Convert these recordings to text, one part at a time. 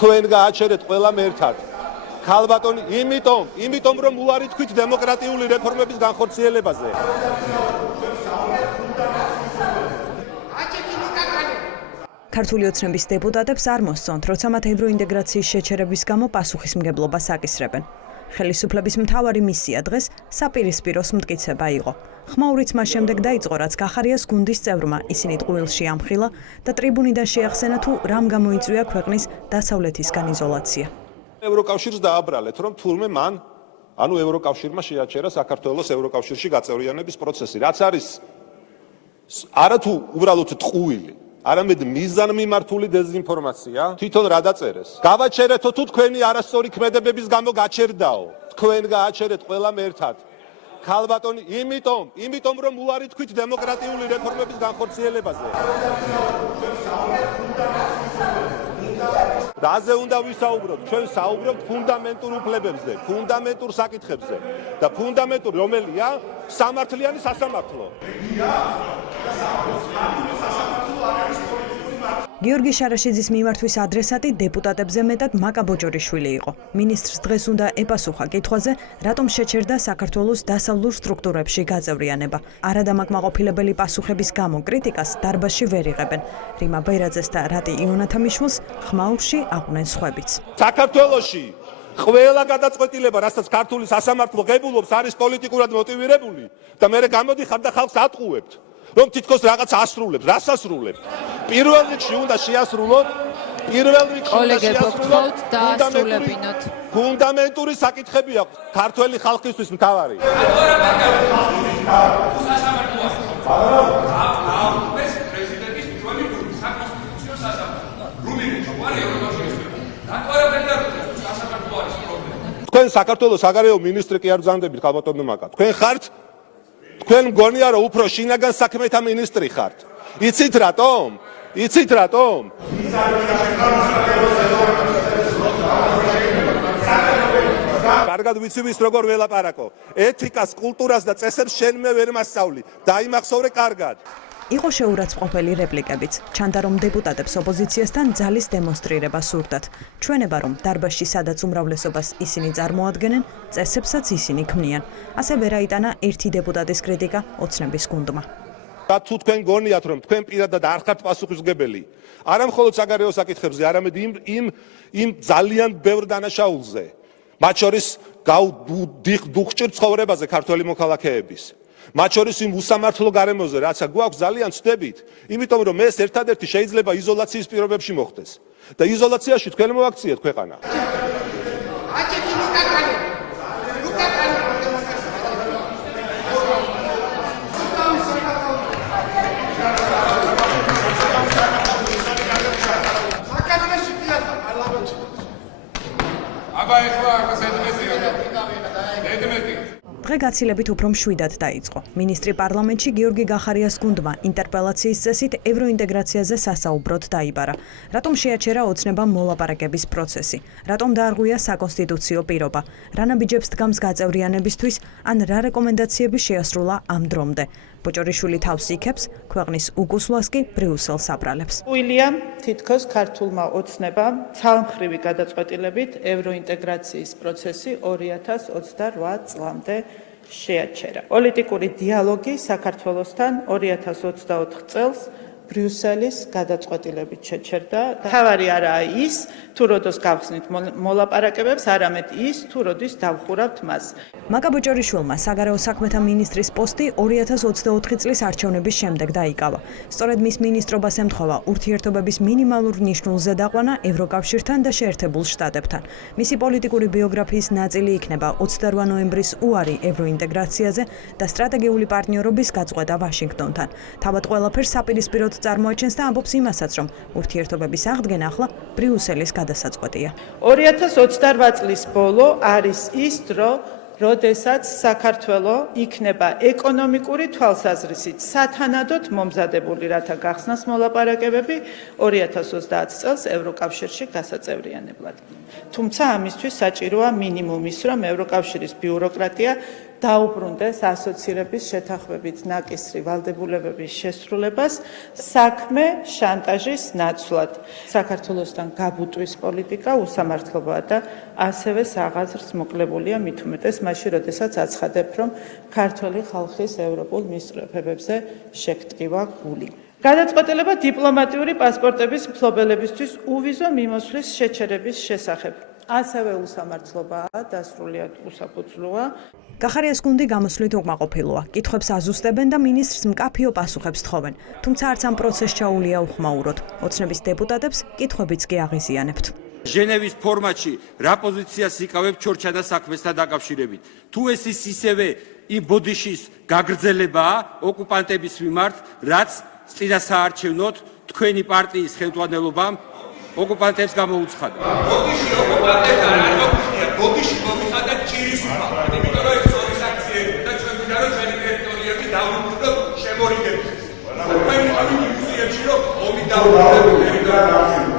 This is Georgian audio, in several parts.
თქვენ გააჩერეთ ყველამ ერთად. ქალბატონი, იმიტომ რომ უარი თქვით დემოკრატიული რეფორმების განხორციელებაზე. ქართული ოცნების დეპუტატებს არ მოსწონთ, როცა მათ ევროინტეგრაციის შეჩერების გამო პასუხისმგებლობას აკისრებენ. ხელისუფლების მთავარი მისია დღეს საპირისპიროს მტკიცება იყო. ხმაურიც მას შემდეგ დაიწყო, რაც კახარიას გუნდის წევრმა ისინი ტყუილში ამხილა და ტრიბუნიდან შეახსენა თუ რამ გამოიწვია ქვეყნის დასავლეთისგან იზოლაცია. ევროკავშირს დააბრალეთ, რომ თურმე მან, ევროკავშირმა შეაჩერა საქართველოს ევროკავშირში გაწევრიანების პროცესი, რაც არის არათუ უბრალოდ ტყუილი, არამედ მიზანმიმართული დეზინფორმაცია, თვითონ რა დაწერეს. გავაჩერეთო თუ თქვენი არასწორი ქმედებების გამო გაჩერდაო. თქვენ გააჩერეთ ყველამ ერთად. ქალბატონი, იმიტომ რომ უარი თქვით დემოკრატიული რეფორმების განხორციელებაზე. რაზე უნდა ვისაუბროთ? ჩვენ საუბრობთ ფუნდამენტურ უფლებებზე, ფუნდამენტურ საკითხებზე და ფუნდამენტური რომელია? სამართლიანი სასამართლო. გიორგი შარაშიძის მიმართვის ადრესატი დეპუტატებზე მეტად მაკა ბოჭორიშვილი იყო. მინისტრს დღეს უნდა ეპასუხა კითხვაზე, რატომ შეჩერდა საქართველოს დასავლურ სტრუქტურებში გაწევრიანება. არადამაკმაყოფილებელი პასუხების გამო კრიტიკას დარბაზში ვერ იღებენ. რიმა ბეირაძეს და რატი იონათამიშვილს ხმაურში აყვნენ სხვებიც. საქართველოში ყველა გადაწყვეტილება, რასაც ქართული სასამართლო ღებულობს, არის პოლიტიკურად მოტივირებული და მე გამოდიხარ და ხალხს ატყუებთ. რომ თითქოს რაღაც ასრულებს, რას ასრულებთ? პირველ რიგში უნდა შეასრულოთ, ფუნდამენტური საკითხები აქვს ქართველი ხალხისთვის მთავარი. თქვენ საქართველოს საგარეო მინისტრი კი არ ბრძანდებით, ქალბატონო მაკა. თქვენ ხართ თქვენ მგონია რომ უფრო შინაგან საქმეთა მინისტრი ხართ. იცით რატომ? კარგად ვიცი ვის როგორ ველაპარაკო. ეთიკას, კულტურას და წესებს შენმე ვერ მასწავლი. დაიმახსოვრე კარგად. იყო შეურაცხმყოფელი რეპლიკებიც. ჩანდა რომ დეპუტატებს ოპოზიციასთან ძალის დემონსტრირება სურდათ. ჩვენება რომ დარბაზში სადაც უმრავლესობას ისინი წარმოადგენენ, წესებსაც ისინი ქმნიან. ასე ვერ აიტანა ერთი დეპუტატის კრიტიკა ოცნების გუნდმა. თუ თქვენ გონიათ რომ თქვენ პირადად არ ხართ პასუხისმგებელი, არა მხოლოდ საგარეო საკითხებზე, არამედ იმ ძალიან ბევრ დანაშაულზე, მათ შორის დუხჭირ ცხოვრებაზე ქართველი მოქალაქეების. მათ შორის იმ უსამართლო გარემოზე, რაც გვაქვს ძალიან ვწდებით, იმიტომ რომ ეს ერთადერთი შეიძლება იზოლაციის პირობებში მოხდეს. და იზოლაციაში თქვენ მოაქციეთ ქვეყანა. დღე გაცილებით უფრო მშვიდად დაიწყო. მინისტრი პარლამენტში გიორგი გახარიას გუნდმა ინტერპელაციის წესით ევროინტეგრაციაზე სასაუბროდ დაიბარა. რატომ შეაჩერა ოცნებამ მოლაპარაკების პროცესი? რატომ დაარღვია საკონსტიტუციო პირობა? რა ნაბიჯებს დგამს გაწევრიანებისთვის, ან რა რეკომენდაციები შეასრულა ამ დრომდე? ბოჭორიშვილი თავს იქებს, ქვეყნის უკუსლას კი ბრიუსელს აბრალებს. უილიამ თითქოს ქართულმა ოცნებამ ცალმხრივი გადაწყვეტილებით ევროინტეგრაციის პროცესი 2028 წლამდე შეაჩერა. პოლიტიკური დიალოგი საქართველოსთან 2024 წელს ბრიუსელის გადაწყვეტილებით შეჩერდა. თავარი არაა ის, თუ როდოს გავხსნით მოლაპარაკებებს, არამედ ის, თუ როდის დავხურავთ მას. მაკა ბოჭორიშვილმა საგარეო საქმეთა მინისტრის პოსტი 2024 წლის არჩევნების შემდეგ დაიკავა. სწორედ მის მინისტრობას ემთხვევა ურთიერთობების მინიმალურ ნიშნულზე დაყვანა ევროკავშირთან და შეერთებულ შტატებთან. მისი პოლიტიკური ბიოგრაფიის ნაწილი იქნება 28 ნოემბრის უარი ევროინტეგრაციაზე და სტრატეგიული პარტნიორობის გაწყვეტა ვაშინგტონთან. თავად ყველაფერს საპირისპიროდ წარმოაჩენს და ამბობს იმასაც, რომ ურთიერთობების აღდგენა ახლა ბრიუსელის გადასაწყვეტია. 2028 წლის ბოლო არის ის დრო, როდესაც საქართველო იქნება ეკონომიკური თვალსაზრისით სათანადოდ მომზადებული, რათა გახსნას მოლაპარაკებები 2030 წელს ევროკავშირში გასაწევრიანებლად. თუმცა ამისთვის საჭიროა მინიმუმ ის, რომ ევროკავშირის ბიუროკრატია დაუბრუნდეს ასოცირების შეთანხმებით ნაკისრი ვალდებულებების შესრულებას საქმე შანტაჟის ნაცვლად. საქართველოსთან გაბუტვის პოლიტიკა უსამართლობაა და ასევე საღაზრს მოკლებულია მით უმეტეს მაშინ, როდესაც აცხადებ, რომ ქართველი ხალხის ევროპულ მისწრაფებებზე შეგტყივა გული. გადაწყვეტილება დიპლომატიური პასპორტების მფლობელებისთვის უვიზო მიმოსვლის შეჩერების შესახებ. ასევე უსამართლობაა და სრულიად უსაფუძვლოა. კახარიას გუნდი გამოსვლით უკმაყოფილოა. კითხვებს აზუსტებენ და მინისტრს მკაფიო პასუხებს თხოვენ. თუმცა არც ამ პროცესს ჩაუვლია უხმაუროდ. ოცნების დეპუტატებს კითხვებიც კი აღიზიანებთ. ჟენევის ფორმატში რა პოზიციას იკავებ ჩორჩანა საქმესთან დაკავშირებით? თუ ეს ის ისევე იმ ბოდიშის გაგრძელებაა ოკუპანტების მიმართ, რაც წინასაარჩევნოდ თქვენი პარტიის ხელმძღვანელობამ ოკუპანტებს გამოუცხადა. ბოდიში ოკუპანტებს არ მოგვიხია, ბოდიში მოგვიხადა ჭირისუფალ. იმიტომ რომ ეს ორი საქციელი და ჩვენ გვინდა რომ ჩვენი ტერიტორიები დავუბრუნდოთ შემორიგებისთვის. თქვენი კონსტიტუციებში რომ ომი დავუბრუნდეთ ტერიტორიებს.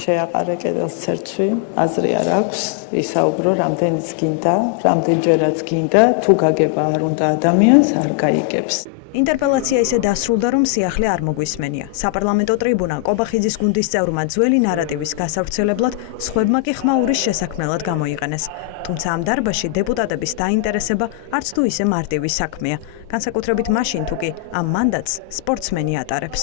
შეაყარე კედელს ცერცვი, აზრი არ აქვს, ისაუბრო რამდენიც გინდა, რამდენჯერაც გინდა, თუ გაგება არ უნდა ადამიანს, არ გაიგებს. ინტერპელაცია ისე დასრულდა, რომ სიახლე არ მოგვისმენია. საპარლამენტო ტრიბუნა კობახიძის გუნდის წევრმა ძველი ნარატივის გასავრცელებლად, სხვებმა კი ხმაურის შესაქმნელად გამოიყენეს. თუმცა ამ დარბაზში დეპუტატების დაინტერესება არც თუ ისე მარტივი საქმეა, განსაკუთრებით მაშინ თუ კი ამ მანდატს სპორტსმენი ატარებს.